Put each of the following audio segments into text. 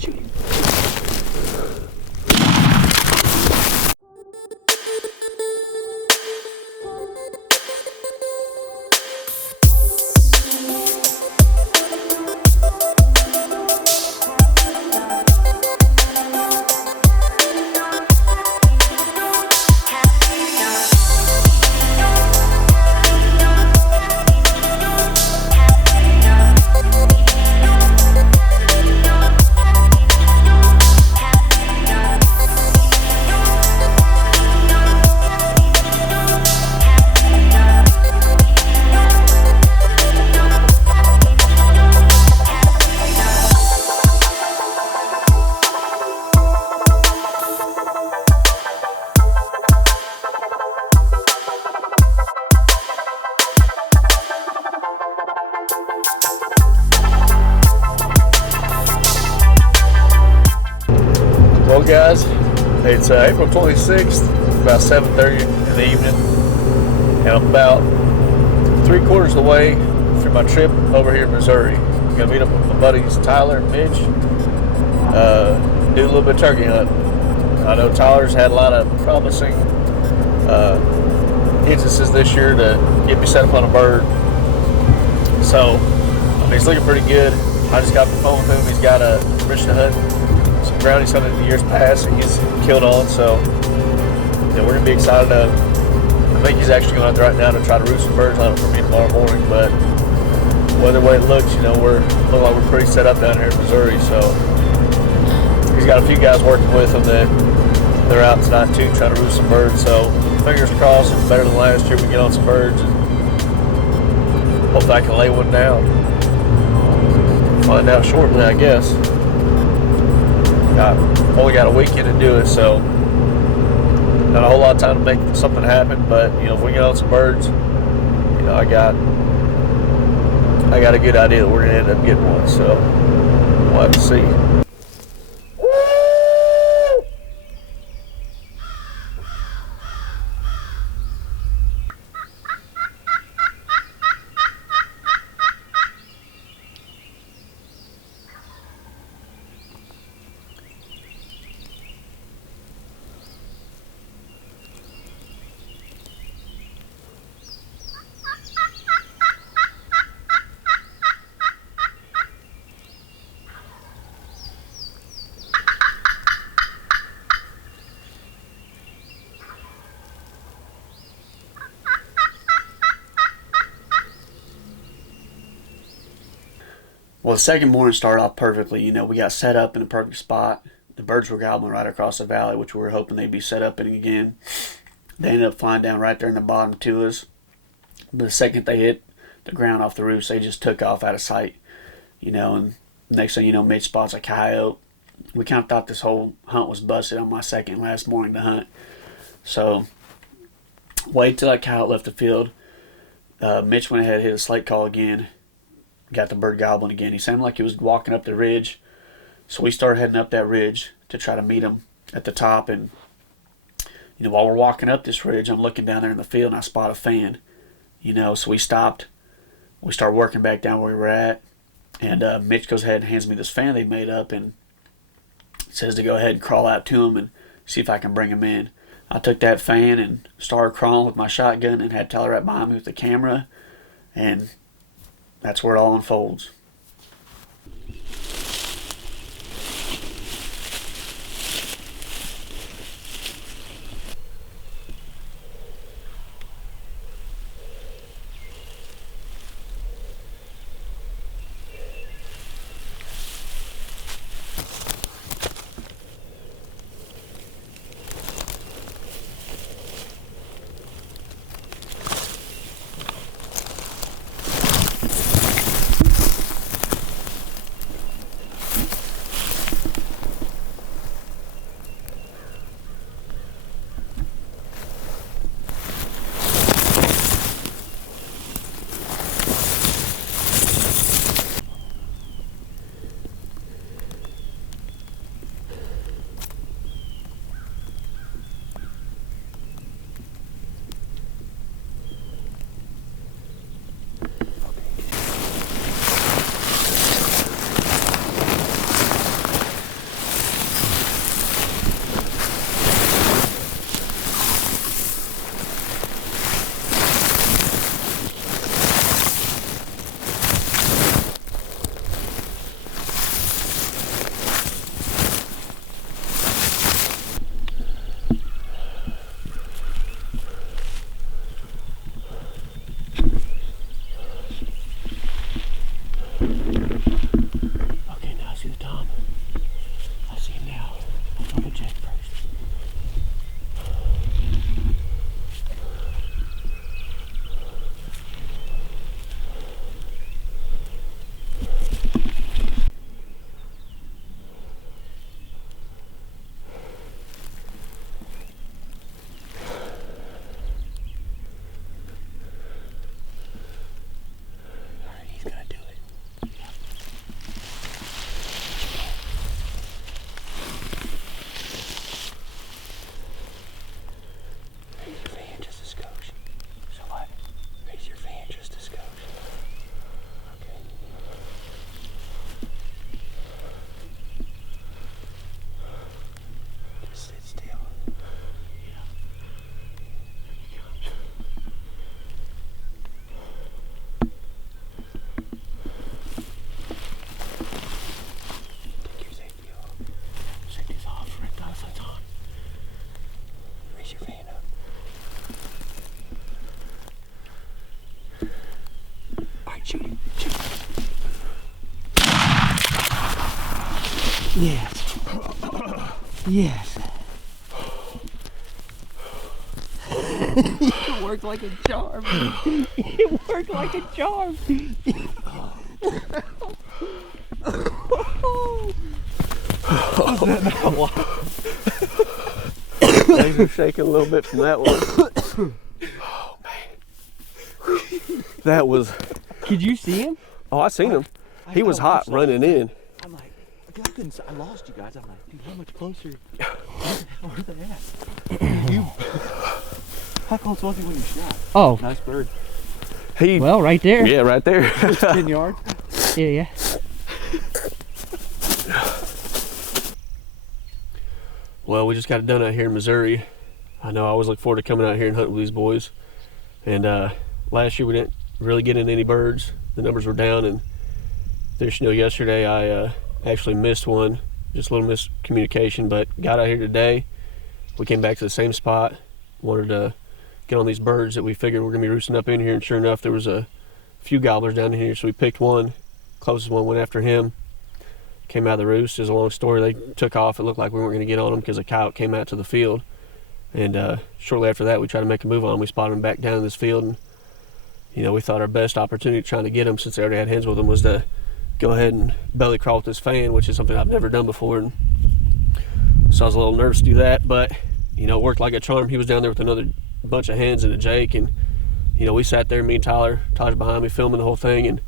Shoot him. Well guys, it's April 26th, about 7:30 in the evening, and I'm about 3/4 of the way through my trip over here in Missouri. I'm going to meet up with my buddies Tyler and Mitch, do a little bit of turkey hunting. I know Tyler's had a lot of promising instances this year to get me set up on a bird. So, I mean, it's looking pretty good. I just got the phone with him. He's got a permission to hunt some ground he's hunted in the years past and he's killed on, so we're going to be excited to, I think he's actually going out there right now to try to roost some birds on it for me tomorrow morning, but whether way it looks, we're look like we're pretty set up down here in Missouri, so he's got a few guys working with him that they're out tonight too trying to roost some birds, so fingers crossed it's better than last year. We get on some birds and hopefully I can lay one down. Find out shortly, I guess. Only got a weekend to do it, so not a whole lot of time to make something happen, but if we get on some birds, I got a good idea that we're gonna end up getting one, so we'll have to see. Well, the second morning started off perfectly. We got set up in a perfect spot. The birds were gobbling right across the valley, which we were hoping they'd be set up in again. They ended up flying down right there in the bottom to us. But the second they hit the ground off the roost, they just took off out of sight. And next thing you know, Mitch spots a coyote. We kind of thought this whole hunt was busted on my second and last morning to hunt. So, wait till that coyote left the field. Mitch went ahead and hit a slate call again. Got the bird gobbling again. He sounded like he was walking up the ridge. So we started heading up that ridge to try to meet him at the top. And, while we're walking up this ridge, I'm looking down there in the field and I spot a fan. So we stopped. We started working back down where we were at. And Mitch goes ahead and hands me this fan they made up and says to go ahead and crawl out to him and see if I can bring him in. I took that fan and started crawling with my shotgun and had Tyler right behind me with the camera. And that's where it all unfolds. Yes. Yes. It worked like a charm. It worked like a charm. Legs are shaking a little bit from that one. Oh man, that was. Could you see him? Oh, I seen him. He was hot running in. I'm like, I lost you guys. I'm like, dude, how much closer? Where they at? How close was he when you shot? Oh, nice bird. Well, right there. Yeah, right there. 10 yards. Yeah. Well, we just got it done out here in Missouri. I know I always look forward to coming out here and hunting with these boys. And last year we didn't really get in any birds. The numbers were down, and there's yesterday I actually missed one, just a little miscommunication, but got out here today. We came back to the same spot, wanted to get on these birds that we figured were gonna be roosting up in here, and sure enough there was a few gobblers down here, so we picked one. Closest one went after him. Came out of the roost. It was a long story. They took off. It looked like we weren't going to get on them because a coyote came out to the field. And shortly after that, we tried to make a move on them. We spotted them back down in this field. And, we thought our best opportunity trying to get them, since they already had hens with them, was to go ahead and belly crawl with this fan, which is something I've never done before. And so I was a little nervous to do that. But, it worked like a charm. He was down there with another bunch of hens and a Jake. And, we sat there, me and Tyler's behind me filming the whole thing. And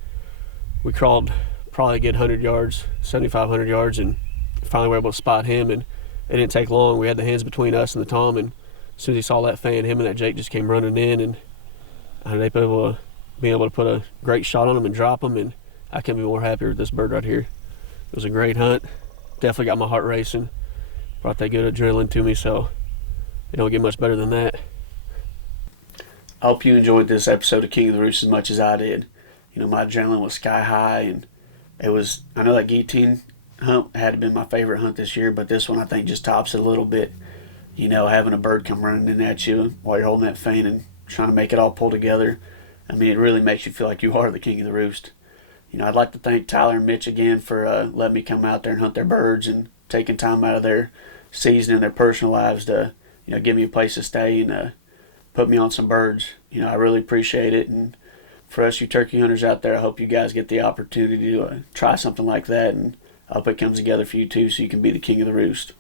we crawled probably a good 100 yards, 7,500 yards, and finally were able to spot him. And it didn't take long. We had the hens between us and the tom, and as soon as he saw that fan, him and that Jake just came running in, and they were able to put a great shot on him and drop him, and I couldn't be more happier with this bird right here. It was a great hunt. Definitely got my heart racing. Brought that good adrenaline to me, so it don't get much better than that. I hope you enjoyed this episode of King of the Roost as much as I did. My adrenaline was sky high, and I know that guillotine hunt had been my favorite hunt this year, but this one I think just tops it a little bit. Having a bird come running in at you while you're holding that fan and trying to make it all pull together. I mean, it really makes you feel like you are the king of the roost. I'd like to thank Tyler and Mitch again for letting me come out there and hunt their birds and taking time out of their season and their personal lives to, give me a place to stay and put me on some birds. I really appreciate it. And for us, you turkey hunters out there, I hope you guys get the opportunity to try something like that, and I hope it comes together for you too, so you can be the king of the roost.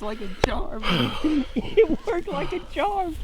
Like a charm. It worked like a charm.